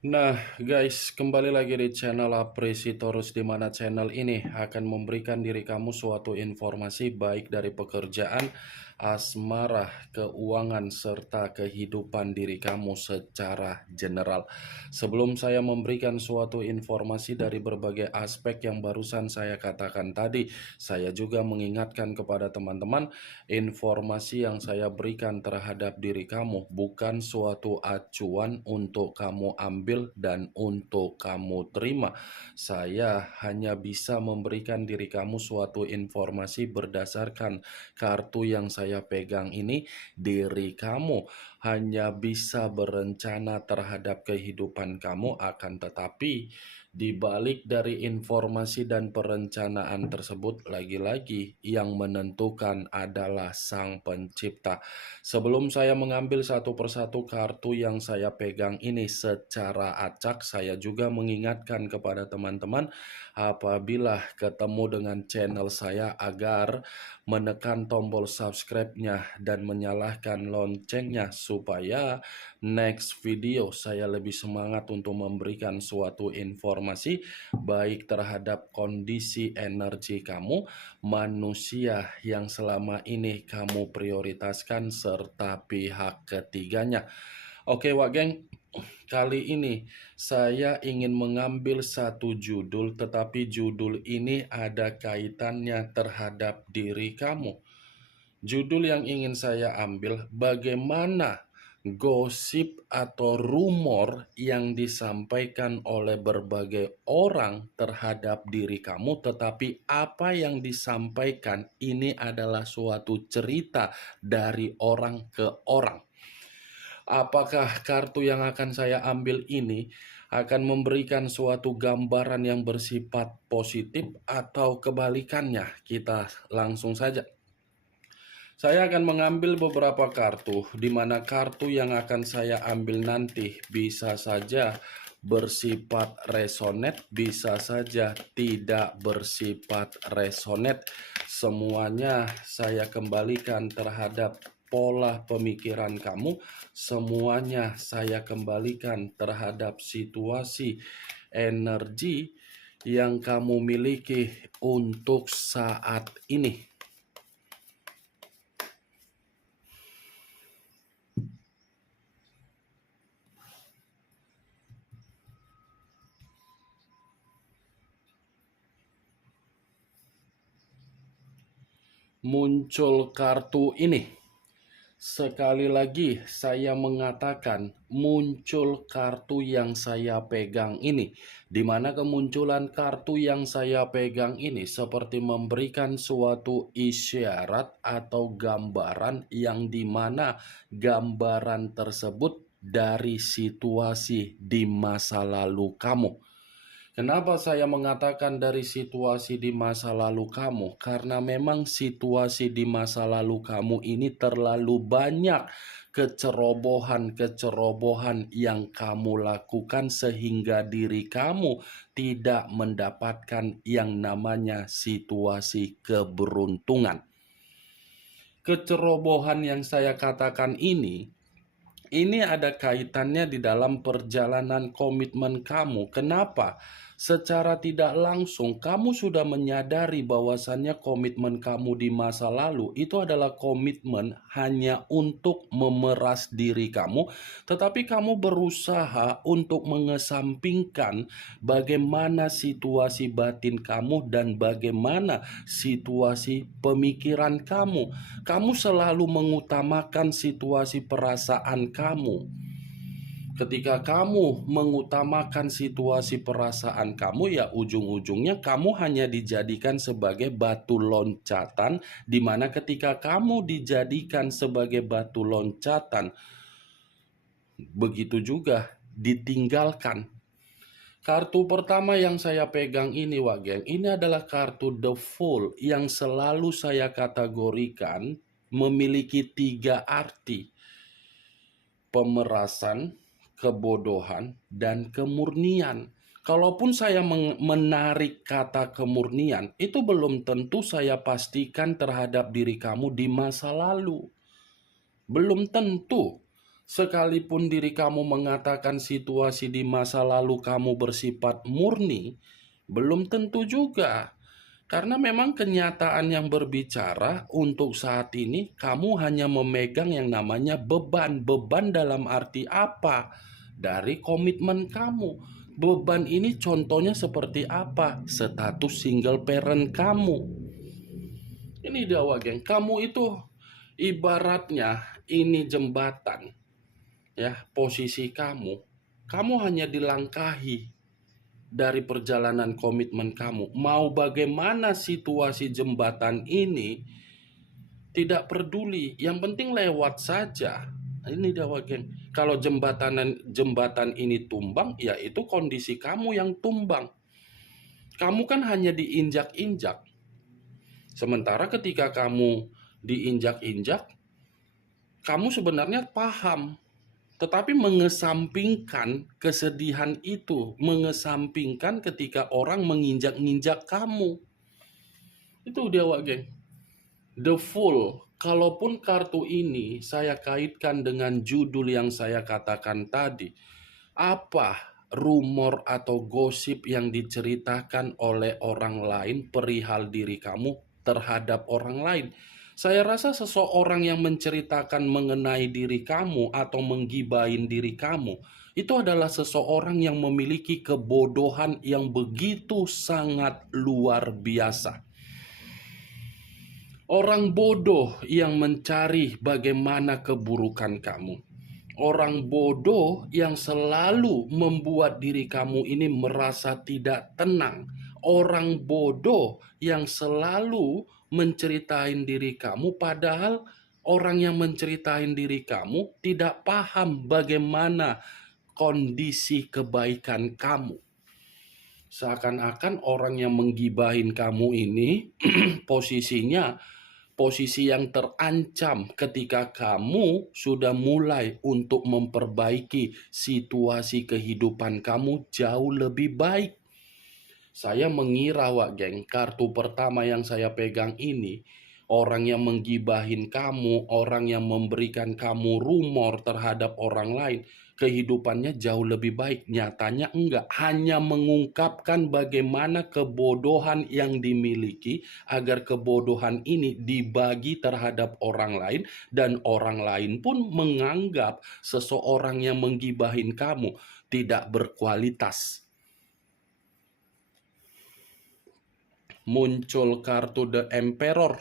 Nah, guys, kembali lagi di channel Apresitorus, di mana channel ini akan memberikan diri kamu suatu informasi baik dari pekerjaan, asmara, keuangan, serta kehidupan diri kamu secara general. Sebelum saya memberikan suatu informasi dari berbagai aspek yang barusan saya katakan tadi, saya juga mengingatkan kepada teman-teman, informasi yang saya berikan terhadap diri kamu bukan suatu acuan untuk kamu ambil dan untuk kamu terima. Saya hanya bisa memberikan diri kamu suatu informasi berdasarkan kartu yang saya pegang ini. Diri kamu hanya bisa berencana terhadap kehidupan kamu, akan tetapi di balik dari informasi dan perencanaan tersebut, lagi-lagi yang menentukan adalah Sang Pencipta. Sebelum saya mengambil satu persatu kartu yang saya pegang ini secara acak, saya juga mengingatkan kepada teman-teman apabila ketemu dengan channel saya agar menekan tombol subscribe-nya dan menyalakan loncengnya supaya next video saya lebih semangat untuk memberikan suatu informasi baik terhadap kondisi energi kamu, manusia yang selama ini kamu prioritaskan, serta pihak ketiganya. Oke, Wak Geng, kali ini saya ingin mengambil satu judul, tetapi judul ini ada kaitannya terhadap diri kamu. Judul yang ingin saya ambil, bagaimana gosip atau rumor yang disampaikan oleh berbagai orang terhadap diri kamu, tetapi apa yang disampaikan ini adalah suatu cerita dari orang ke orang. Apakah kartu yang akan saya ambil ini akan memberikan suatu gambaran yang bersifat positif atau kebalikannya? Kita langsung saja. Saya akan mengambil beberapa kartu, di mana kartu yang akan saya ambil nanti bisa saja bersifat resonate, bisa saja tidak bersifat resonate. Semuanya saya kembalikan terhadap pola pemikiran kamu, semuanya saya kembalikan terhadap situasi energi yang kamu miliki untuk saat ini. Muncul kartu ini. Sekali lagi saya mengatakan muncul kartu yang saya pegang ini, di mana kemunculan kartu yang saya pegang ini seperti memberikan suatu isyarat atau gambaran yang dimana gambaran tersebut dari situasi di masa lalu kamu. Kenapa saya mengatakan dari situasi di masa lalu kamu? Karena memang situasi di masa lalu kamu ini terlalu banyak kecerobohan-kecerobohan yang kamu lakukan sehingga diri kamu tidak mendapatkan yang namanya situasi keberuntungan. Kecerobohan yang saya katakan ini ada kaitannya di dalam perjalanan komitmen kamu. Kenapa? Secara tidak langsung kamu sudah menyadari bahwasannya komitmen kamu di masa lalu itu adalah komitmen hanya untuk memeras diri kamu, tetapi kamu berusaha untuk mengesampingkan bagaimana situasi batin kamu dan bagaimana situasi pemikiran kamu. Kamu selalu mengutamakan situasi perasaan kamu. Ketika kamu mengutamakan situasi perasaan kamu, ya ujung-ujungnya kamu hanya dijadikan sebagai batu loncatan, di mana ketika kamu dijadikan sebagai batu loncatan, begitu juga ditinggalkan. Kartu pertama yang saya pegang ini, Wak Geng, ini adalah kartu The Fool yang selalu saya kategorikan memiliki 3 arti: pemerasan, kebodohan, dan kemurnian. Kalaupun saya menarik kata kemurnian, itu belum tentu saya pastikan terhadap diri kamu di masa lalu. Belum tentu. Sekalipun diri kamu mengatakan situasi di masa lalu kamu bersifat murni, belum tentu juga. Karena memang kenyataan yang berbicara untuk saat ini, kamu hanya memegang yang namanya beban. Beban dalam arti apa? Dari komitmen kamu. Beban ini contohnya seperti apa? Status single parent kamu. Ini dia geng, kamu itu ibaratnya ini jembatan. Ya, posisi kamu hanya dilangkahi dari perjalanan komitmen kamu. Mau bagaimana situasi jembatan ini, tidak peduli, yang penting lewat saja. Ini dia geng. Kalau jembatan ini tumbang, ya itu kondisi kamu yang tumbang. Kamu kan hanya diinjak-injak. Sementara ketika kamu diinjak-injak, kamu sebenarnya paham, tetapi mengesampingkan kesedihan itu, mengesampingkan ketika orang menginjak-injak kamu. Itu dia geng. The full. Kalaupun kartu ini saya kaitkan dengan judul yang saya katakan tadi, apa rumor atau gosip yang diceritakan oleh orang lain perihal diri kamu terhadap orang lain? Saya rasa seseorang yang menceritakan mengenai diri kamu atau menggibahin diri kamu, itu adalah seseorang yang memiliki kebodohan yang begitu sangat luar biasa. Orang bodoh yang mencari bagaimana keburukan kamu. Orang bodoh yang selalu membuat diri kamu ini merasa tidak tenang. Orang bodoh yang selalu menceritain diri kamu, padahal orang yang menceritain diri kamu tidak paham bagaimana kondisi kebaikan kamu. Seakan-akan orang yang menggibahin kamu ini posisi yang terancam ketika kamu sudah mulai untuk memperbaiki situasi kehidupan kamu jauh lebih baik. Saya mengira geng, kartu pertama yang saya pegang ini, orang yang menggibahin kamu, orang yang memberikan kamu rumor terhadap orang lain, kehidupannya jauh lebih baik. Nyatanya enggak, hanya mengungkapkan bagaimana kebodohan yang dimiliki agar kebodohan ini dibagi terhadap orang lain, dan orang lain pun menganggap seseorang yang menggibahin kamu tidak berkualitas. Muncul kartu The Emperor.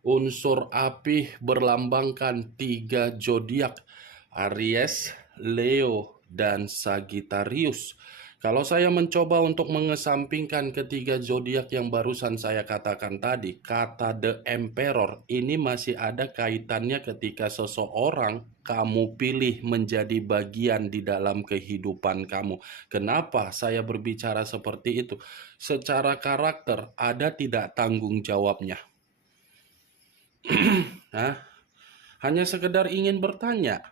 Unsur api berlambangkan 3 zodiak, Aries, Leo, dan Sagittarius. Kalau saya mencoba untuk mengesampingkan ketiga zodiak yang barusan saya katakan tadi, kata The Emperor ini masih ada kaitannya ketika seseorang kamu pilih menjadi bagian di dalam kehidupan kamu. Kenapa saya berbicara seperti itu? Secara karakter ada tidak tanggung jawabnya? Hanya sekedar ingin bertanya,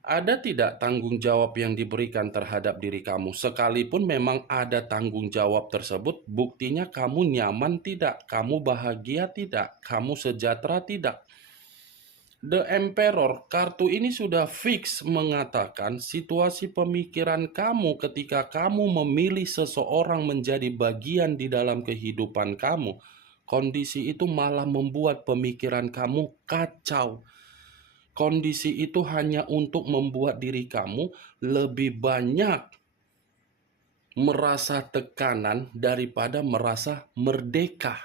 ada tidak tanggung jawab yang diberikan terhadap diri kamu? Sekalipun memang ada tanggung jawab tersebut, buktinya kamu nyaman tidak? Kamu bahagia tidak? Kamu sejahtera tidak? The Emperor, kartu ini sudah fix mengatakan situasi pemikiran kamu ketika kamu memilih seseorang menjadi bagian di dalam kehidupan kamu. Kondisi itu malah membuat pemikiran kamu kacau. Kondisi itu hanya untuk membuat diri kamu lebih banyak merasa tekanan daripada merasa merdeka.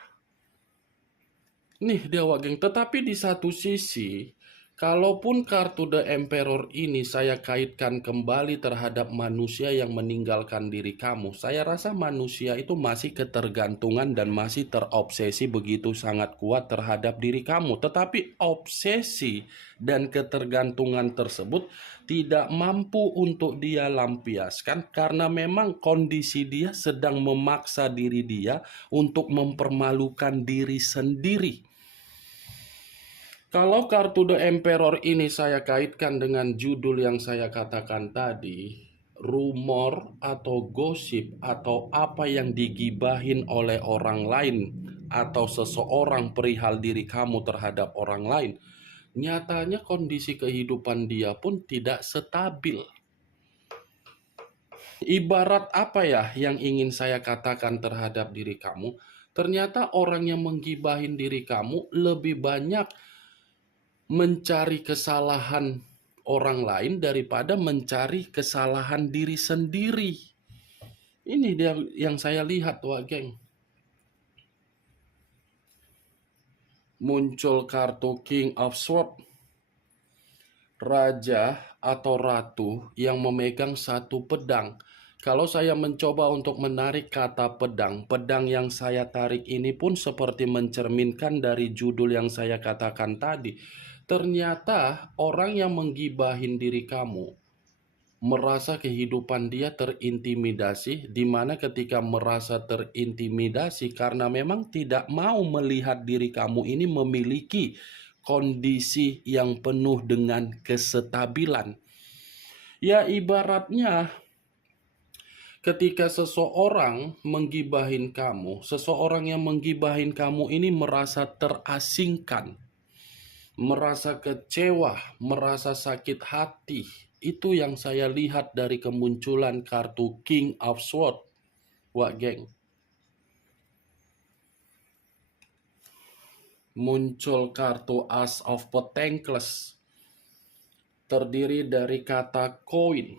Nih dia geng, tetapi di satu sisi, kalaupun kartu The Emperor ini saya kaitkan kembali terhadap manusia yang meninggalkan diri kamu, saya rasa manusia itu masih ketergantungan dan masih terobsesi begitu sangat kuat terhadap diri kamu. Tetapi obsesi dan ketergantungan tersebut tidak mampu untuk dia lampiaskan karena memang kondisi dia sedang memaksa diri dia untuk mempermalukan diri sendiri. Kalau kartu The Emperor ini saya kaitkan dengan judul yang saya katakan tadi, rumor atau gosip atau apa yang digibahin oleh orang lain atau seseorang perihal diri kamu terhadap orang lain, nyatanya kondisi kehidupan dia pun tidak stabil. Ibarat apa ya yang ingin saya katakan terhadap diri kamu? Ternyata orang yang menggibahin diri kamu lebih banyak mencari kesalahan orang lain daripada mencari kesalahan diri sendiri. Ini dia yang saya lihat, Wak Geng. Muncul kartu King of Swords, raja atau ratu yang memegang satu pedang. Kalau saya mencoba untuk menarik kata pedang, pedang yang saya tarik ini pun seperti mencerminkan dari judul yang saya katakan tadi. Ternyata orang yang menggibahin diri kamu merasa kehidupan dia terintimidasi, di mana ketika merasa terintimidasi karena memang tidak mau melihat diri kamu ini memiliki kondisi yang penuh dengan kestabilan. Ya ibaratnya ketika seseorang menggibahin kamu, seseorang yang menggibahin kamu ini merasa terasingkan, merasa kecewa, merasa sakit hati. Itu yang saya lihat dari kemunculan kartu King of Swords, Wak Geng. Muncul kartu Ace of Pentacles, terdiri dari kata koin.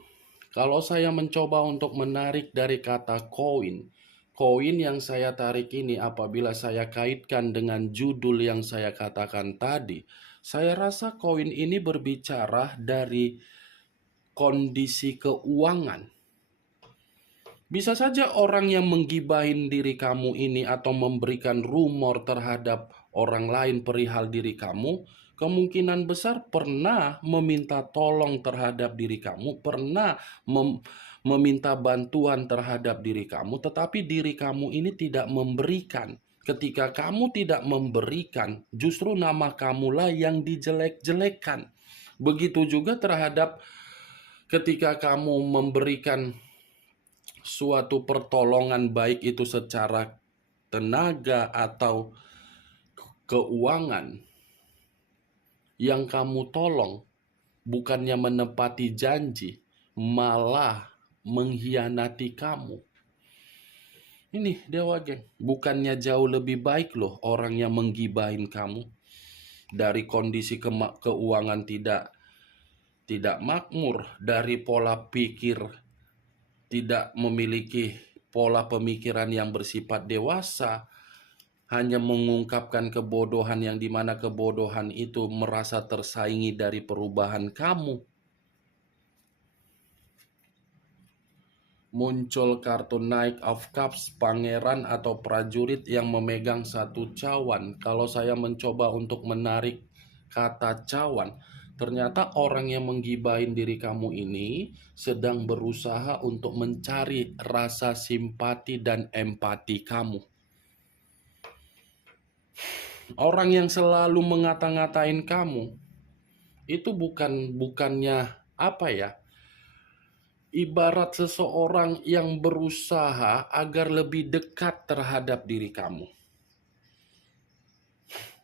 Kalau saya mencoba untuk menarik dari kata koin, koin yang saya tarik ini apabila saya kaitkan dengan judul yang saya katakan tadi, saya rasa koin ini berbicara dari kondisi keuangan. Bisa saja orang yang menggibahin diri kamu ini atau memberikan rumor terhadap orang lain perihal diri kamu, kemungkinan besar pernah meminta tolong terhadap diri kamu, pernah meminta bantuan terhadap diri kamu, tetapi diri kamu ini tidak memberikan. Ketika kamu tidak memberikan, justru nama kamulah yang dijelek-jelekan. Begitu juga terhadap ketika kamu memberikan suatu pertolongan, baik itu secara tenaga atau keuangan, yang kamu tolong bukannya menepati janji, malah mengkhianati kamu. Ini Dewa Geng, bukannya jauh lebih baik loh orang yang menggibahin kamu dari kondisi keuangan tidak makmur, dari pola pikir tidak memiliki pola pemikiran yang bersifat dewasa, hanya mengungkapkan kebodohan yang dimana kebodohan itu merasa tersaingi dari perubahan kamu. Muncul kartu Knight of Cups, pangeran atau prajurit yang memegang satu cawan. Kalau saya mencoba untuk menarik kata cawan, ternyata orang yang menggibahin diri kamu ini sedang berusaha untuk mencari rasa simpati dan empati kamu. Orang yang selalu ngata-ngatain kamu itu bukannya apa ya? Ibarat seseorang yang berusaha agar lebih dekat terhadap diri kamu.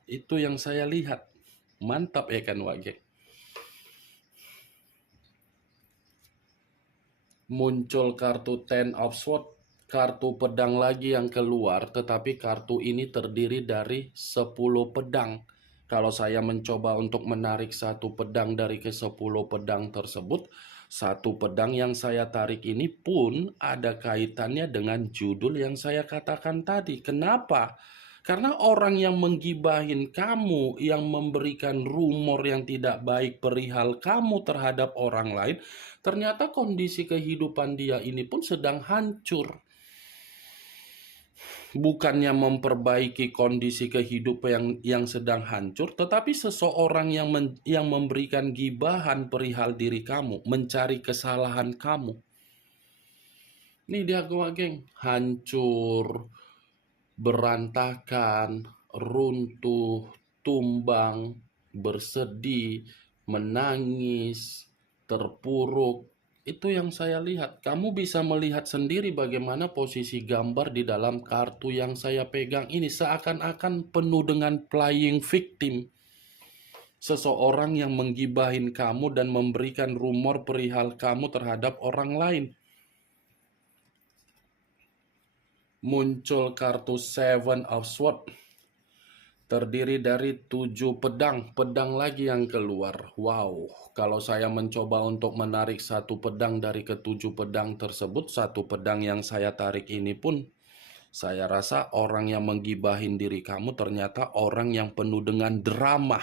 Itu yang saya lihat. Mantap ya kan Wage. Muncul kartu Ten of Swords, kartu pedang lagi yang keluar, tetapi kartu ini terdiri dari 10 pedang. Kalau saya mencoba untuk menarik satu pedang dari ke-10 pedang tersebut, satu pedang yang saya tarik ini pun ada kaitannya dengan judul yang saya katakan tadi. Kenapa? Karena orang yang menggibahin kamu, yang memberikan rumor yang tidak baik perihal kamu terhadap orang lain, ternyata kondisi kehidupan dia ini pun sedang hancur. Bukannya memperbaiki kondisi kehidupan yang sedang hancur, tetapi seseorang yang memberikan gibahan perihal diri kamu, mencari kesalahan kamu. Ini dia geng, hancur, berantakan, runtuh, tumbang, bersedih, menangis, terpuruk. Itu yang saya lihat. Kamu bisa melihat sendiri bagaimana posisi gambar di dalam kartu yang saya pegang ini seakan-akan penuh dengan playing victim. Seseorang yang menggibahin kamu dan memberikan rumor perihal kamu terhadap orang lain. Muncul kartu Seven of Swords, terdiri dari 7 pedang, pedang lagi yang keluar. Wow, kalau saya mencoba untuk menarik satu pedang dari ketujuh pedang tersebut, satu pedang yang saya tarik ini pun, saya rasa orang yang menggibahin diri kamu ternyata orang yang penuh dengan drama.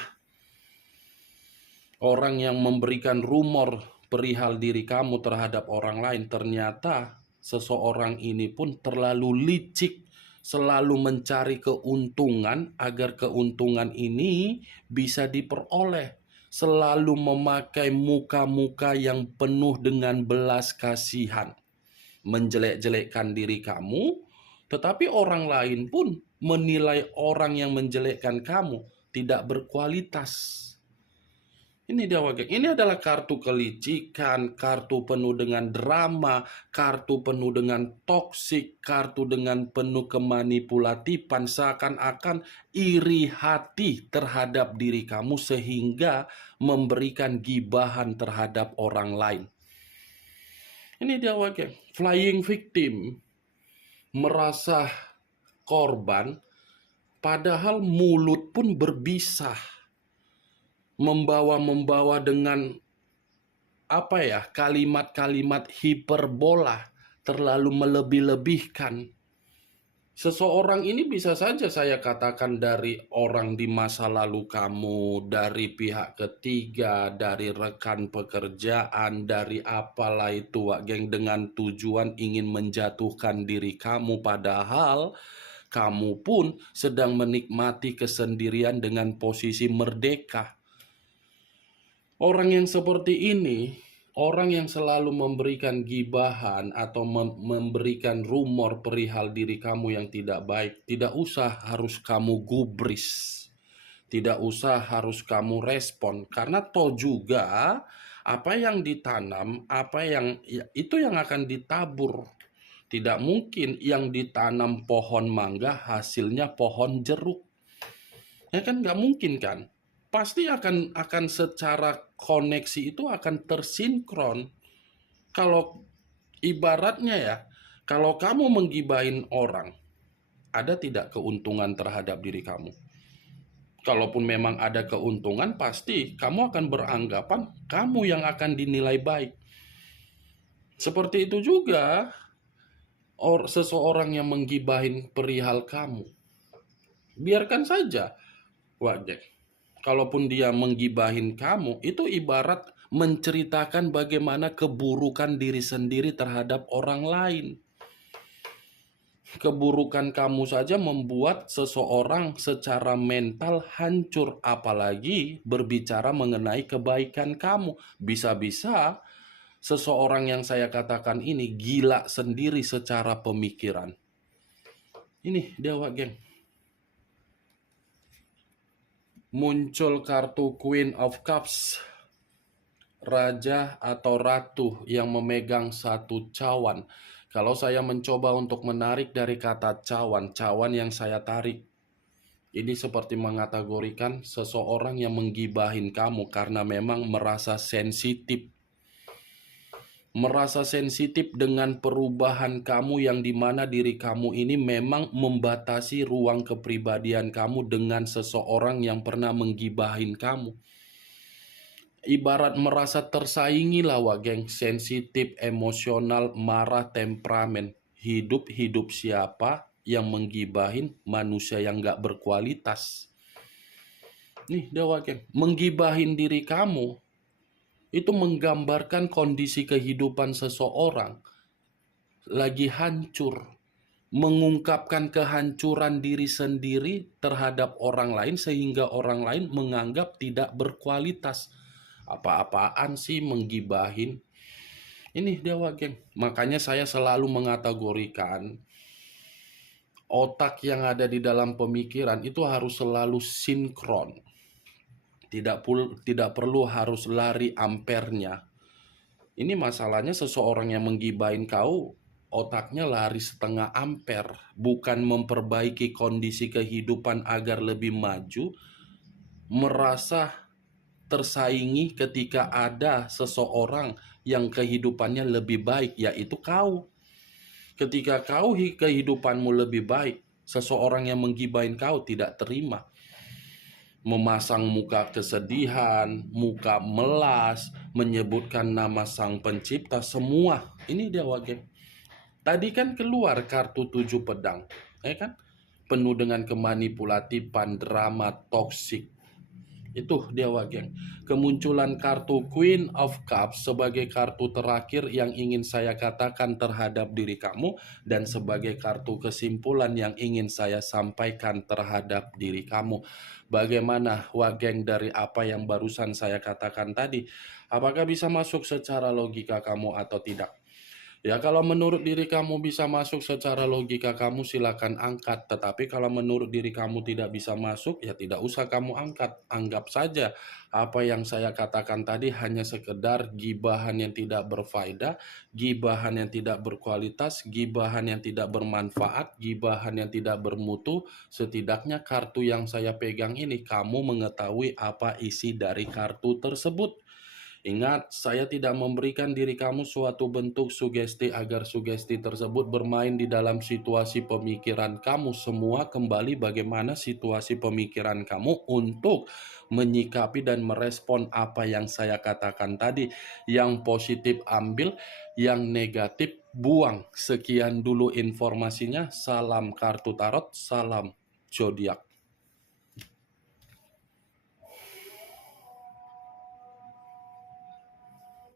Orang yang memberikan rumor perihal diri kamu terhadap orang lain, ternyata seseorang ini pun terlalu licik, selalu mencari keuntungan agar keuntungan ini bisa diperoleh. Selalu memakai muka-muka yang penuh dengan belas kasihan, menjelek-jelekkan diri kamu, tetapi orang lain pun menilai orang yang menjelekkan kamu tidak berkualitas. Ini dia wakil. Ini adalah kartu kelicikan, kartu penuh dengan drama, kartu penuh dengan toksik, kartu dengan penuh kemanipulatifan, seakan-akan iri hati terhadap diri kamu sehingga memberikan gibahan terhadap orang lain. Ini dia wakil. Flying victim, merasa korban, padahal mulut pun berbisa. Membawa dengan kalimat-kalimat hiperbola, terlalu melebih-lebihkan. Seseorang ini bisa saja saya katakan dari orang di masa lalu kamu, dari pihak ketiga, dari rekan pekerjaan, dari apalah itu, geng, dengan tujuan ingin menjatuhkan diri kamu, padahal kamu pun sedang menikmati kesendirian dengan posisi merdeka. Orang yang seperti ini, orang yang selalu memberikan gibahan atau memberikan rumor perihal diri kamu yang tidak baik, tidak usah harus kamu gubris, tidak usah harus kamu respon, karena toh juga apa yang ditanam, itu yang akan ditabur. Tidak mungkin yang ditanam pohon mangga hasilnya pohon jeruk. Ya kan, nggak mungkin kan? Pasti akan secara koneksi itu akan tersinkron. Kalau ibaratnya ya, kalau kamu menggibahin orang, ada tidak keuntungan terhadap diri kamu? Kalaupun memang ada keuntungan, pasti kamu akan beranggapan kamu yang akan dinilai baik. Seperti itu juga seseorang yang menggibahin perihal kamu, biarkan saja. Wajar. Kalaupun dia menggibahin kamu, itu ibarat menceritakan bagaimana keburukan diri sendiri terhadap orang lain. Keburukan kamu saja membuat seseorang secara mental hancur, apalagi berbicara mengenai kebaikan kamu. Bisa-bisa seseorang yang saya katakan ini gila sendiri secara pemikiran. Ini Dewa Geng. Muncul kartu Queen of Cups, raja atau ratu yang memegang satu cawan. Kalau saya mencoba untuk menarik dari kata cawan, cawan yang saya tarik, ini seperti mengategorikan seseorang yang menggibahin kamu karena memang merasa sensitif. Merasa sensitif dengan perubahan kamu yang dimana diri kamu ini memang membatasi ruang kepribadian kamu dengan seseorang yang pernah menggibahin kamu. Ibarat merasa tersaingi lah geng, sensitif, emosional, marah, temperamen. Hidup siapa yang menggibahin manusia yang gak berkualitas. Nih Dewa geng, menggibahin diri kamu itu menggambarkan kondisi kehidupan seseorang lagi hancur, mengungkapkan kehancuran diri sendiri terhadap orang lain sehingga orang lain menganggap tidak berkualitas. Apa-apaan sih menggibahin? Ini Dewa geng, makanya saya selalu mengategorikan otak yang ada di dalam pemikiran itu harus selalu sinkron. Tidak perlu harus lari ampernya. Ini masalahnya seseorang yang menggibahin kau, otaknya lari setengah ampere, bukan memperbaiki kondisi kehidupan agar lebih maju, merasa tersaingi ketika ada seseorang yang kehidupannya lebih baik, yaitu kau. Ketika kehidupanmu lebih baik, seseorang yang menggibahin kau tidak terima. Memasang muka kesedihan, muka melas, menyebutkan nama sang pencipta, semua. Ini dia Wage. Tadi kan keluar kartu 7 pedang, ya kan? Penuh dengan kemanipulatifan, drama, toksik. Itu dia Wageng. Kemunculan kartu Queen of Cups sebagai kartu terakhir yang ingin saya katakan terhadap diri kamu, dan sebagai kartu kesimpulan yang ingin saya sampaikan terhadap diri kamu. Bagaimana Wageng dari apa yang barusan saya katakan tadi? Apakah bisa masuk secara logika kamu atau tidak? Ya, kalau menurut diri kamu bisa masuk secara logika kamu silakan angkat. Tetapi kalau menurut diri kamu tidak bisa masuk, ya tidak usah kamu angkat. Anggap saja apa yang saya katakan tadi hanya sekedar gibahan yang tidak berfaedah, gibahan yang tidak berkualitas, gibahan yang tidak bermanfaat, gibahan yang tidak bermutu. Setidaknya kartu yang saya pegang ini, kamu mengetahui apa isi dari kartu tersebut. Ingat, saya tidak memberikan diri kamu suatu bentuk sugesti agar sugesti tersebut bermain di dalam situasi pemikiran kamu. Semua kembali bagaimana situasi pemikiran kamu untuk menyikapi dan merespon apa yang saya katakan tadi. Yang positif ambil, yang negatif buang. Sekian dulu informasinya. Salam kartu tarot, salam zodiak.